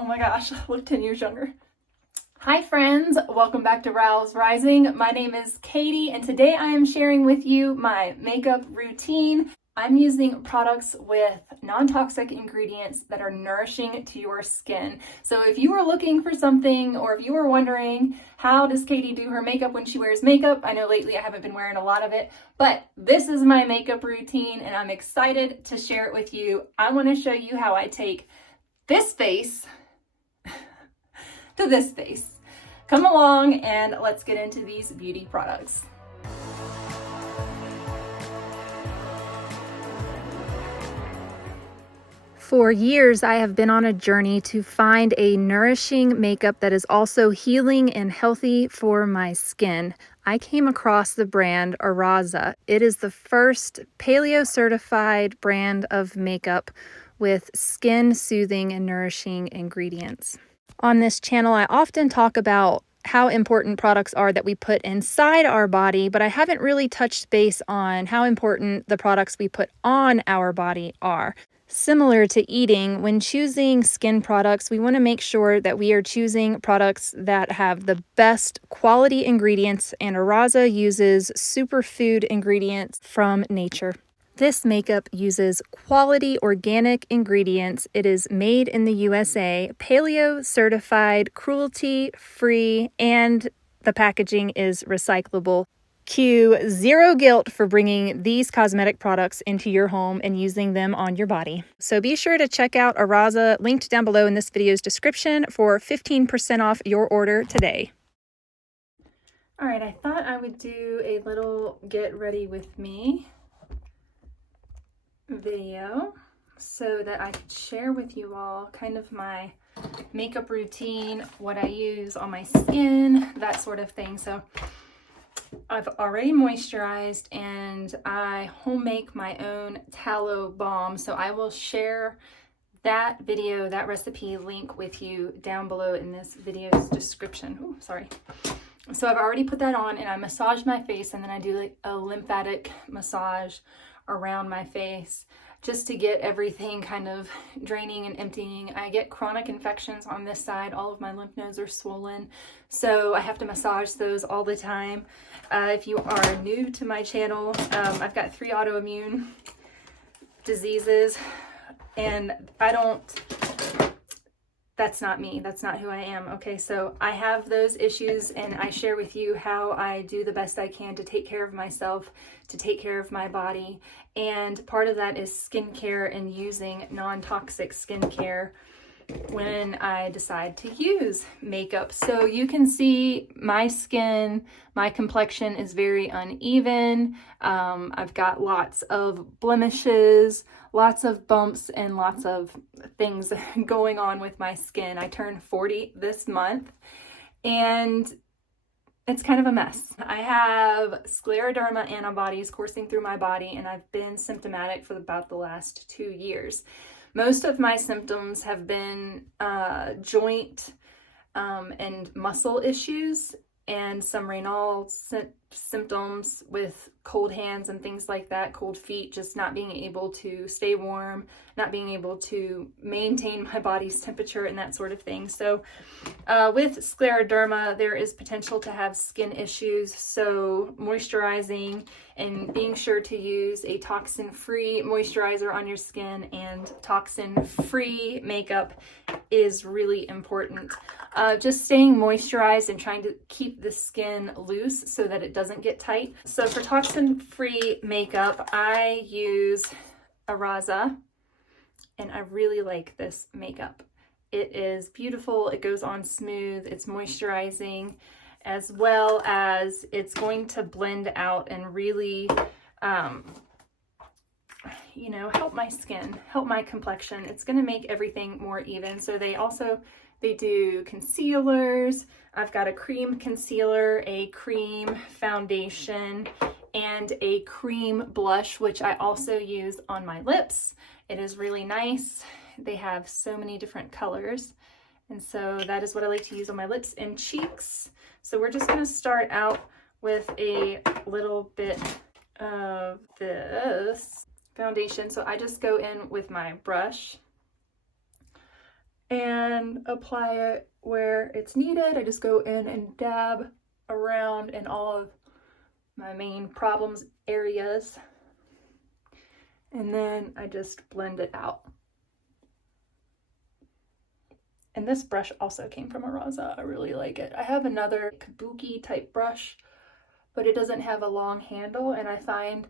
Oh my gosh, I look 10 years younger. Hi friends, welcome back to Rouse Rising. My name is Katie and today I am sharing with you my makeup routine. I'm using products with non-toxic ingredients that are nourishing to your skin. So if you are looking for something, or if you are wondering how does Katie do her makeup when she wears makeup, I know lately I haven't been wearing a lot of it, but this is my makeup routine and I'm excited to share it with you. I want to show you how I take this face to this face. Come along and let's get into these beauty products. For years, I have been on a journey to find a nourishing makeup that is also healing and healthy for my skin. I came across the brand Araza. It is the first paleo certified brand of makeup with skin soothing and nourishing ingredients. On this channel, I often talk about how important products are that we put inside our body, but I haven't really touched base on how important the products we put on our body are. Similar to eating, when choosing skin products, we want to make sure that we are choosing products that have the best quality ingredients, and Araza uses superfood ingredients from nature. This makeup uses quality organic ingredients. It is made in the USA, paleo certified, cruelty free, and the packaging is recyclable. Cue zero guilt for bringing these cosmetic products into your home and using them on your body. So be sure to check out Araza, linked down below in this video's description, for 15% off your order today. All right, I thought I would do a little get ready with me video so that I could share with you all kind of my makeup routine, what I use on my skin, that sort of thing. So I've already moisturized and I home make my own tallow balm, so I will share that video, that recipe link with you down below in this video's description. Ooh, sorry. So I've already put that on and I massage my face, and then I do like a lymphatic massage around my face just to get everything kind of draining and emptying. I get chronic infections on this side. All of my lymph nodes are swollen, so I have to massage those all the time. If you are new to my channel, I've got 3 autoimmune diseases, and that's not me. That's not who I am. Okay, so I have those issues and I share with you how I do the best I can to take care of myself, to take care of my body. And part of that is skincare and using non-toxic skincare when I decide to use makeup. So you can see my skin, my complexion is very uneven. I've got lots of blemishes, lots of bumps, and lots of things going on with my skin. I turned 40 this month and it's kind of a mess. I have scleroderma antibodies coursing through my body, and I've been symptomatic for about the last 2 years. Most of my symptoms have been joint and muscle issues, and some Raynaud's symptoms with cold hands and things like that, cold feet, just not being able to stay warm, not being able to maintain my body's temperature and that sort of thing. So with scleroderma, there is potential to have skin issues. So moisturizing and being sure to use a toxin-free moisturizer on your skin and toxin-free makeup is really important. Just staying moisturized and trying to keep the skin loose so that it doesn't get tight. So for toxin-free makeup, I use Araza, and I really like this makeup. It is beautiful, it goes on smooth, it's moisturizing, as well as it's going to blend out and really, you know, help my skin, help my complexion. It's going to make everything more even. So they do concealers. I've got a cream concealer, a cream foundation, and a cream blush, which I also use on my lips. It is really nice. They have so many different colors, and so that is what I like to use on my lips and cheeks. So we're just going to start out with a little bit of this foundation. So I just go in with my brush and apply it where it's needed. I just go in and dab around in all of my main problems areas, and then I just blend it out. And this brush also came from Araza. I really like it. I have another kabuki type brush, but it doesn't have a long handle, and I find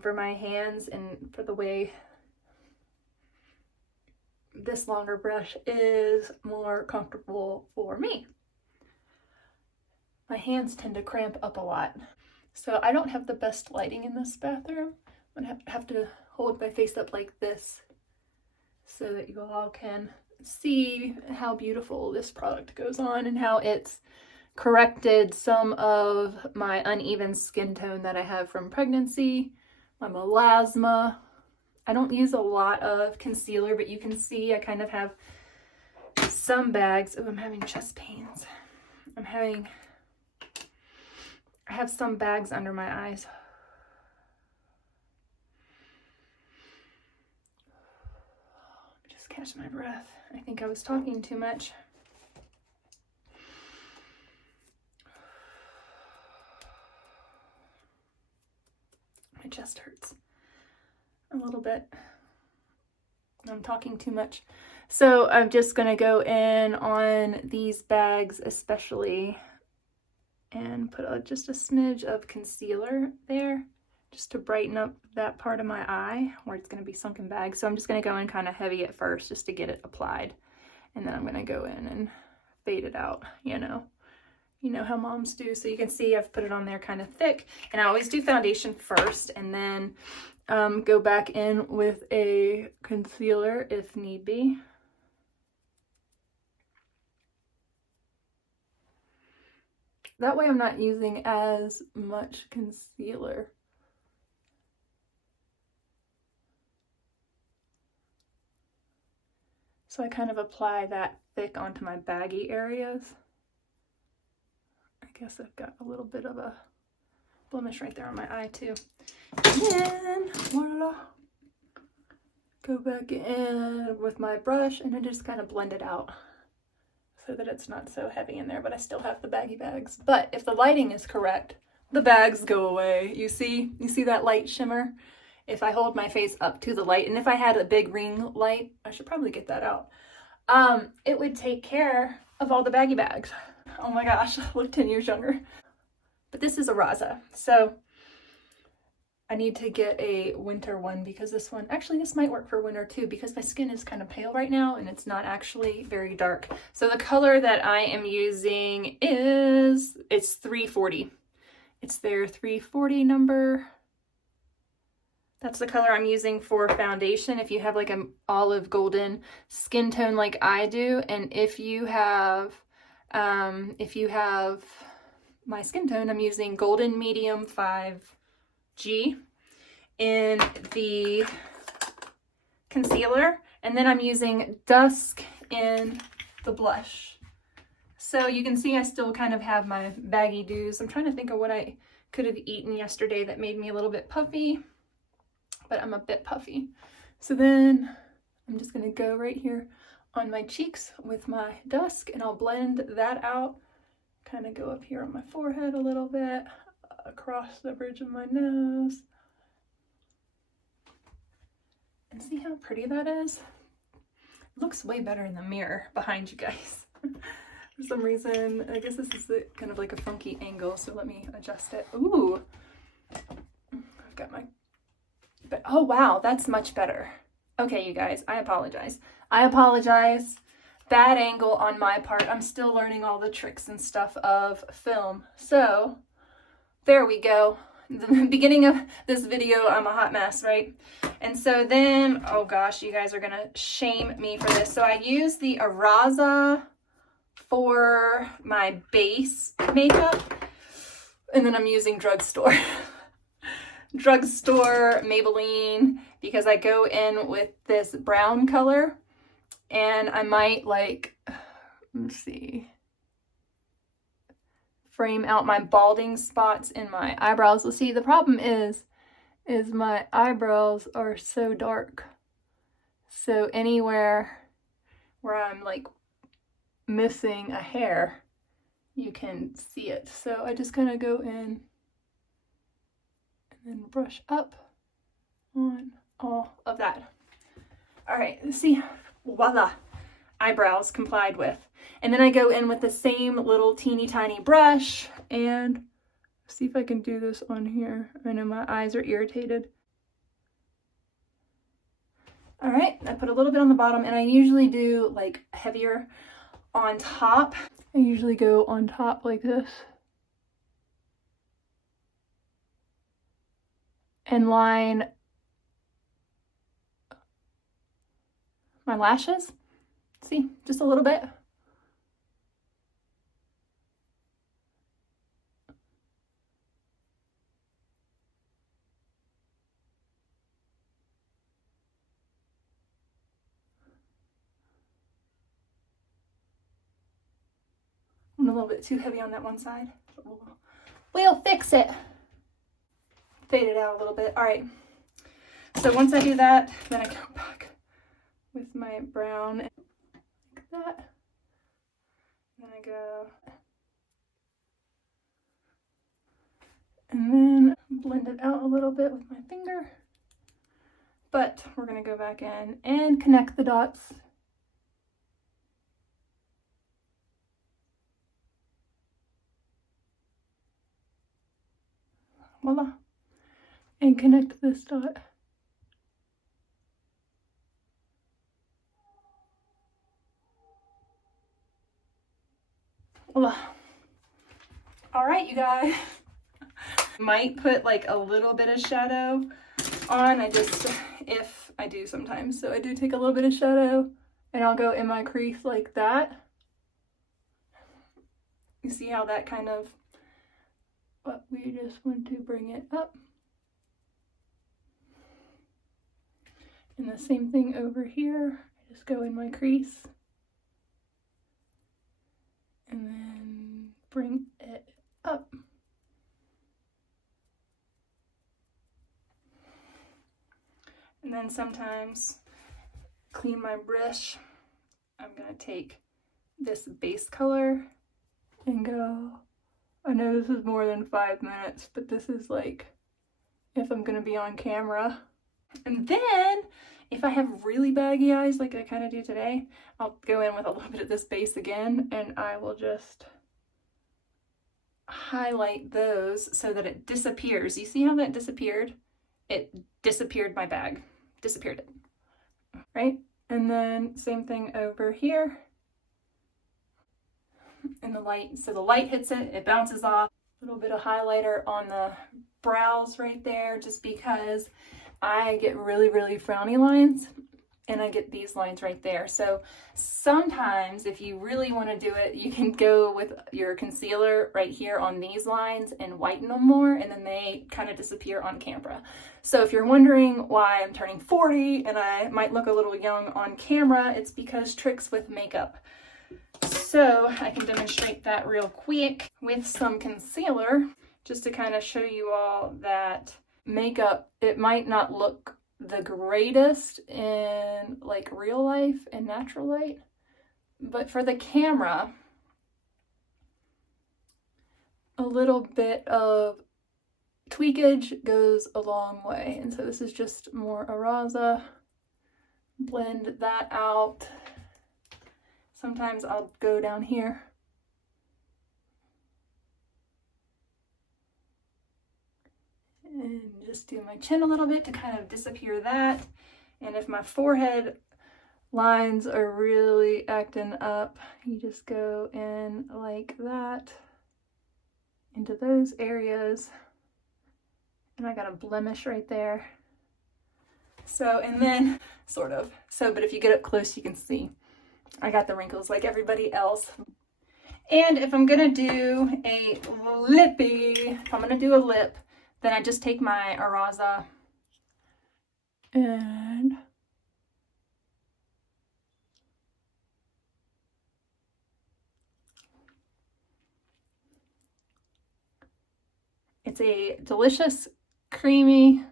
for my hands and for the way this longer brush is more comfortable for me. My hands tend to cramp up a lot. So I don't have the best lighting in this bathroom. I'm gonna have to hold my face up like this so that you all can see how beautiful this product goes on and how it's corrected some of my uneven skin tone that I have from pregnancy, my melasma. I don't use a lot of concealer, but you can see I kind of have some bags. Oh, I'm having chest pains. I have some bags under my eyes. Just catch my breath. I think I was talking too much. My chest hurts a little bit. I'm talking too much. So I'm just gonna go in on these bags especially and put just a smidge of concealer there just to brighten up that part of my eye where it's gonna be sunken bag. So I'm just gonna go in kind of heavy at first just to get it applied. And then I'm gonna go in and fade it out, you know how moms do. So you can see I've put it on there kind of thick, and I always do foundation first and then go back in with a concealer if need be. That way I'm not using as much concealer. So I kind of apply that thick onto my baggy areas. I guess I've got a little bit of a blemish right there on my eye too. And then, voila, go back in with my brush and then just kind of blend it out so that it's not so heavy in there, but I still have the baggy bags. But if the lighting is correct, the bags go away. You see that light shimmer? If I hold my face up to the light, and if I had a big ring light, I should probably get that out, it would take care of all the baggy bags. Oh my gosh, I look 10 years younger. But this is Araza, so I need to get a winter one because this one, actually this might work for winter too because my skin is kind of pale right now and it's not actually very dark. So the color that I am using it's 340. It's their 340 number. That's the color I'm using for foundation if you have like an olive golden skin tone like I do. And if you have my skin tone, I'm using golden medium 5G in the concealer, and then I'm using dusk in the blush. So you can see I still kind of have my baggy dews. I'm trying to think of what I could have eaten yesterday that made me a little bit puffy, but I'm a bit puffy. So then I'm just gonna go right here on my cheeks with my dusk, and I'll blend that out. Kind of go up here on my forehead a little bit, across the bridge of my nose. And see how pretty that is? It looks way better in the mirror behind you guys. For some reason, I guess this is kind of like a funky angle, so let me adjust it. Ooh, I've got my, but oh wow, that's much better. Okay, you guys, I apologize. Bad angle on my part. I'm still learning all the tricks and stuff of film. So there we go. The beginning of this video, I'm a hot mess, right? And so then, oh gosh, you guys are gonna shame me for this. So I use the Araza for my base makeup, and then I'm using drugstore. Drugstore Maybelline, because I go in with this brown color. And I might let's see, frame out my balding spots in my eyebrows. Let's see, the problem is my eyebrows are so dark. So anywhere where I'm like missing a hair, you can see it. So I just kind of go in and then brush up on all of that. All right, see, voila, eyebrows complied with. And then I go in with the same little teeny tiny brush and see if I can do this on here. I know my eyes are irritated. All right, I put a little bit on the bottom, and I usually do like heavier on top. I usually go on top like this and line my lashes. See, just a little bit. I'm a little bit too heavy on that one side. We'll fix it. Fade it out a little bit. All right. So once I do that, then I go back with my brown like that. Then I go and then blend it out a little bit with my finger. But we're gonna go back in and connect the dots. Voila. And connect this dot. Voila. All right, you guys. Might put like a little bit of shadow on. If I do sometimes. So I do take a little bit of shadow and I'll go in my crease like that. You see how that kind of, but we just want to bring it up. And the same thing over here. I just go in my crease and then bring it up. And then sometimes clean my brush. I'm gonna take this base color and go, I know this is more than 5 minutes, but this is like if I'm gonna be on camera. And then if I have really baggy eyes like I kind of do today, I'll go in with a little bit of this base again and I will just highlight those so that it disappears. You see how that disappeared? It disappeared my bag. Disappeared it. Right? And then same thing over here. And the light, so the light hits it, it bounces off. A little bit of highlighter on the brows right there, just because I get really, really frowny lines and I get these lines right there. So sometimes if you really want to do it, you can go with your concealer right here on these lines and whiten them more, and then they kind of disappear on camera. So if you're wondering why I'm turning 40 and I might look a little young on camera, it's because tricks with makeup. So I can demonstrate that real quick with some concealer, just to kind of show you all that makeup, it might not look the greatest in like real life and natural light, but for the camera, a little bit of tweakage goes a long way. And so this is just more Araza. Blend that out. Sometimes I'll go down here and just do my chin a little bit to kind of disappear that. And if my forehead lines are really acting up, you just go in like that into those areas. And I got a blemish right there. So, and then sort of, so, but if you get up close, you can see I got the wrinkles like everybody else. And if I'm gonna do a lippy, if I'm gonna do a lip, then I just take my Araza and it's a delicious, creamy,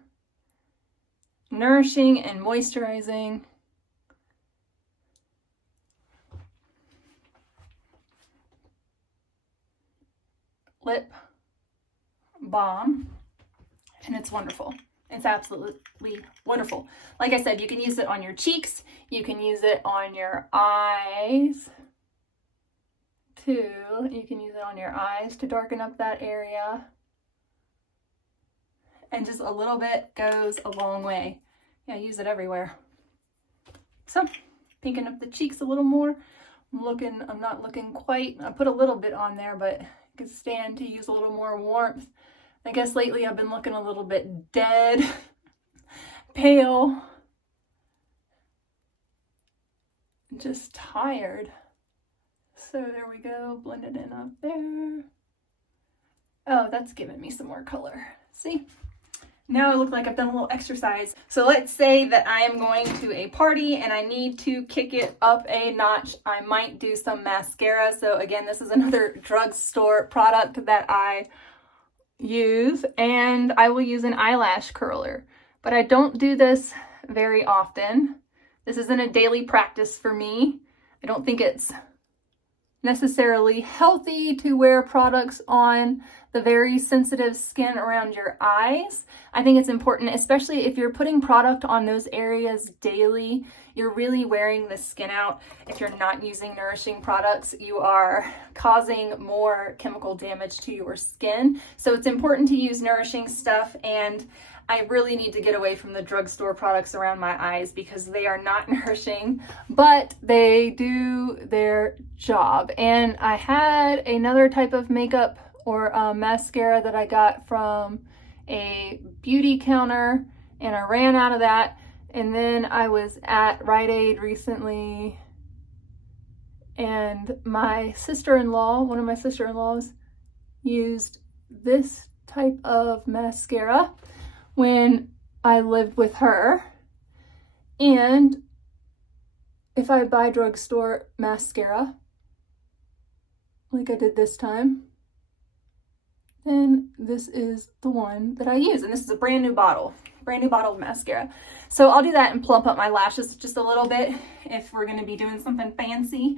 nourishing, and moisturizing lip balm, and it's wonderful. It's absolutely wonderful. Like I said, you can use it on your cheeks, you can use it on your eyes too. You can use it on your eyes to darken up that area. And just a little bit goes a long way. Yeah, use it everywhere. So, pinking up the cheeks a little more. I'm not looking quite, I put a little bit on there, but I could stand to use a little more warmth. I guess lately I've been looking a little bit dead, pale, just tired. So there we go, blend it in up there. Oh, that's giving me some more color. See? Now I look like I've done a little exercise. So let's say that I am going to a party and I need to kick it up a notch. I might do some mascara. So again, this is another drugstore product that I use, and I will use an eyelash curler. But I don't do this very often. This isn't a daily practice for me. I don't think it's necessarily healthy to wear products on the very sensitive skin around your eyes. I think it's important, especially if you're putting product on those areas daily, you're really wearing the skin out. If you're not using nourishing products, you are causing more chemical damage to your skin. So it's important to use nourishing stuff, and I really need to get away from the drugstore products around my eyes because they are not nourishing, but they do their job. And I had another type of makeup or mascara that I got from a beauty counter, and I ran out of that. And then I was at Rite Aid recently, and my sister-in-law, one of my sister-in-laws, used this type of mascara when I lived with her. And if I buy drugstore mascara, like I did this time, then this is the one that I use. And this is a brand new bottle of mascara. So I'll do that and plump up my lashes just a little bit if we're gonna be doing something fancy.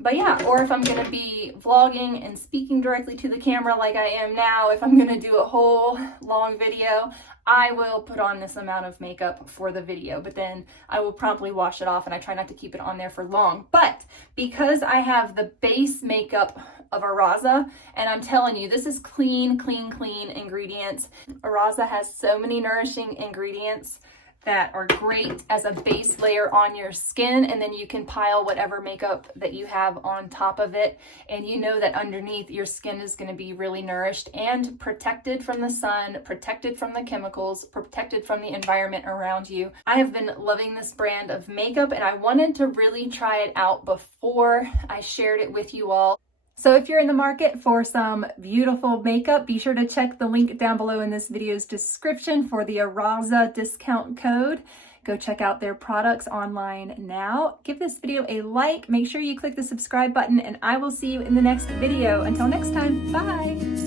But yeah, or if I'm gonna be vlogging and speaking directly to the camera like I am now, if I'm gonna do a whole long video, I will put on this amount of makeup for the video, but then I will promptly wash it off, and I try not to keep it on there for long. But because I have the base makeup of Araza, and I'm telling you, this is clean ingredients. Araza has so many nourishing ingredients that are great as a base layer on your skin, and then you can pile whatever makeup that you have on top of it, and you know that underneath your skin is going to be really nourished and protected from the sun, protected from the chemicals, protected from the environment around you. I have been loving this brand of makeup, and I wanted to really try it out before I shared it with you all. So if you're in the market for some beautiful makeup, be sure to check the link down below in this video's description for the Araza discount code. Go check out their products online now. Give this video a like, make sure you click the subscribe button, and I will see you in the next video. Until next time, bye!